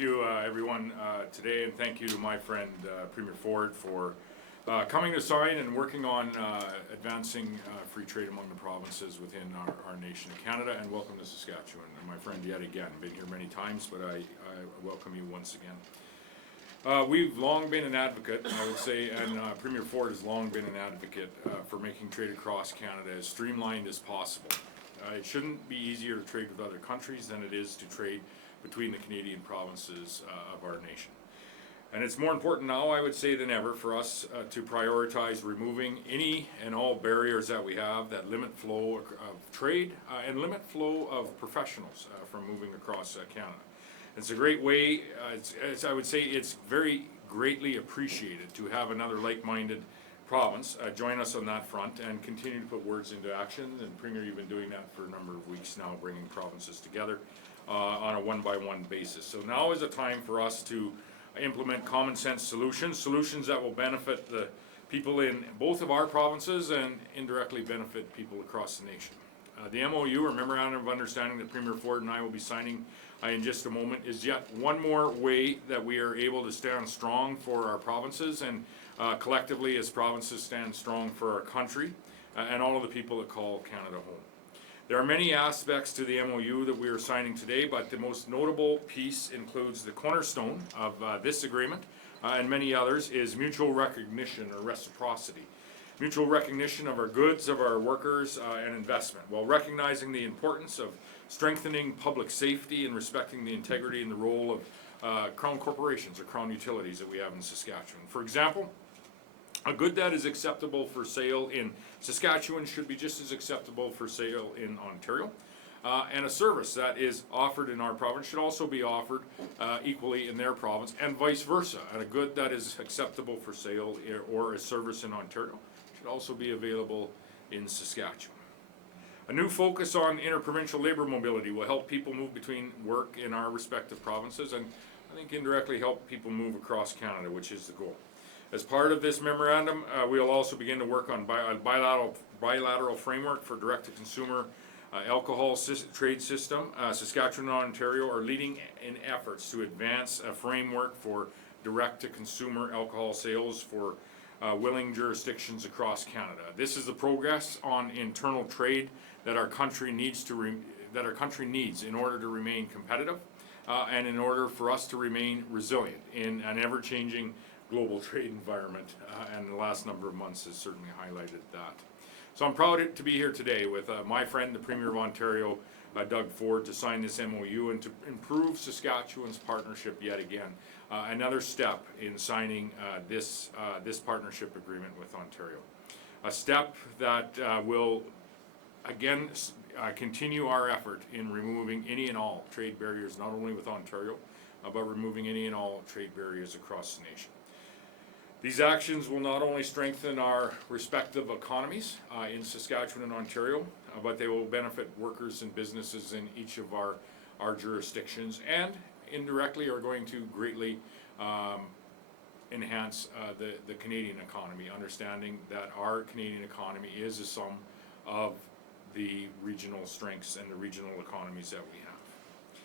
thank you everyone today, and thank you to my friend Premier Ford for coming to sign and working on advancing free trade among the provinces within our nation of Canada, and welcome to Saskatchewan. And my friend, yet again, been here many times, but I welcome you once again. We've long been an advocate, I would say, and Premier Ford has long been an advocate for making trade across Canada as streamlined as possible. It shouldn't be easier to trade with other countries than it is to trade between the Canadian provinces of our nation. And it's more important now, I would say, than ever for us to prioritize removing any and all barriers that we have that limit flow of trade and limit flow of professionals from moving across Canada. It's a great way, I would say it's very greatly appreciated to have another like-minded province join us on that front and continue to put words into action. And Premier, you've been doing that for a number of weeks now, bringing provinces together on a one-by-one basis. So now is a time for us to implement common sense solutions that will benefit the people in both of our provinces and indirectly benefit people across the nation. The MOU, or Memorandum of Understanding, that Premier Ford and I will be signing in just a moment, is yet one more way that we are able to stand strong for our provinces and collectively as provinces stand strong for our country and all of the people that call Canada home. There are many aspects to the MOU that we are signing today, but the most notable piece includes the cornerstone of this agreement and many others is mutual recognition or reciprocity. Mutual recognition of our goods, of our workers, and investment, while recognizing the importance of strengthening public safety and respecting the integrity and the role of Crown corporations or Crown utilities that we have in Saskatchewan. For example, a good that is acceptable for sale in Saskatchewan should be just as acceptable for sale in Ontario. And a service that is offered in our province should also be offered equally in their province, and vice versa. And a good that is acceptable for sale or a service in Ontario should also be available in Saskatchewan. A new focus on interprovincial labor mobility will help people move between work in our respective provinces, and I think indirectly help people move across Canada, which is the goal. As part of this memorandum, we'll also begin to work on a bilateral framework for direct-to-consumer alcohol trade system. Saskatchewan and Ontario are leading in efforts to advance a framework for direct-to-consumer alcohol sales for willing jurisdictions across Canada. This is the progress on internal trade that our country needs in order to remain competitive and in order for us to remain resilient in an ever-changing global trade environment, and the last number of months has certainly highlighted that. So I'm proud to be here today with my friend, the Premier of Ontario, Doug Ford, to sign this MOU and to improve Saskatchewan's partnership yet again. Another step in signing this partnership agreement with Ontario. A step that will again continue our effort in removing any and all trade barriers, not only with Ontario, but removing any and all trade barriers across the nation. These actions will not only strengthen our respective economies in Saskatchewan and Ontario, but they will benefit workers and businesses in each of our jurisdictions, and indirectly are going to greatly enhance the Canadian economy, understanding that our Canadian economy is a sum of the regional strengths and the regional economies that we have.